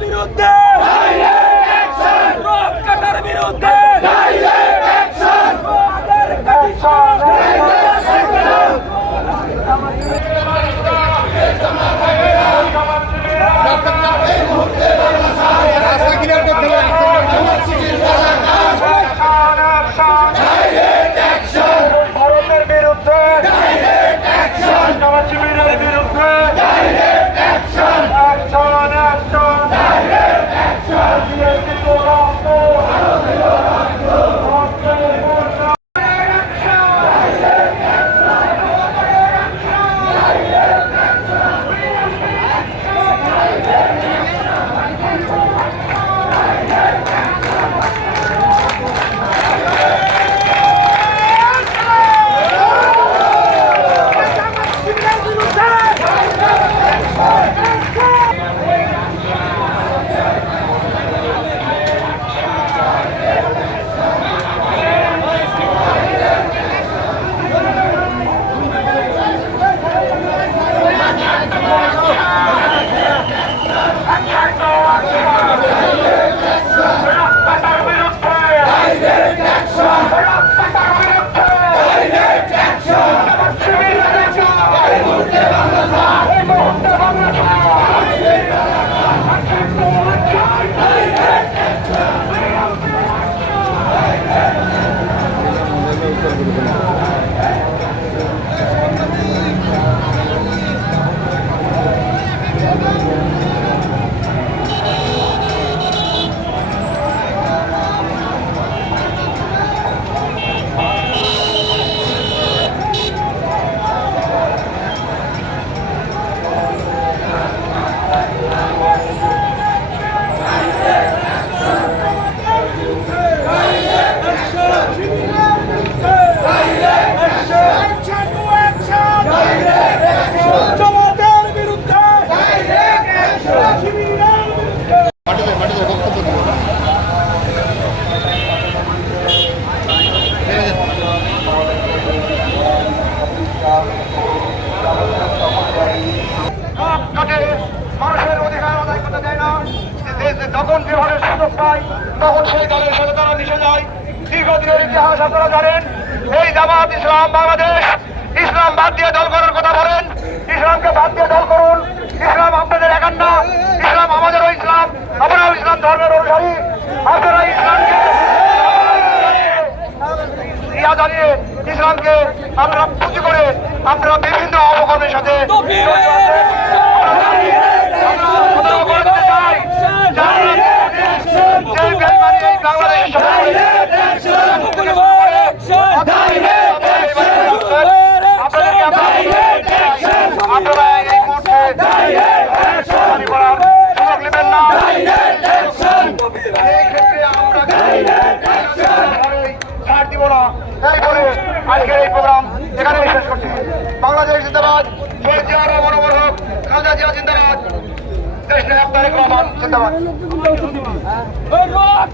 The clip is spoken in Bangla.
বিরুদ্ধে। রোগ কাটার বিরুদ্ধে। ভারতের বিরুদ্ধে। বিরুদ্ধে। যখন যেভাবে সুযোগ পায়, তখন সেই দলের সাথে তারা মিশে যায়। দীর্ঘদিনের ইতিহাস আপনারা জানেন, এই জামাত ইসলাম বাংলাদেশ, ইসলাম বাদ দিয়ে দল করার কথা বলেন। ইসলামকে বাদ দিয়ে দল করুন। ইসলাম আপনাদের একান না ইসলাম আমাদেরও ইসলাম, আমরাও ইসলাম ধর্মের অনুসারী। আপনারা ইসলামকে ইয়া জানিয়ে ইসলামকে আমরা পুঁজি করে আপনারা বিভিন্ন অবকর্মের সাথে আপনারা এই মুহূর্তে চাকরি করার সুযোগ নেবেন না এই ক্ষেত্রে আমরা ছাড় দিব না এই বলে আজকের এই প্রোগ্রাম এখানে শেষ করছি বাংলাদেশ জিন্দাবাদ। শহীদ জিয়ার অমর হোক খালেদা জিয়া জিন্দাবাদ। কৃষ্ণ নায়ক রহমান জিন্দাবাদ। রোগ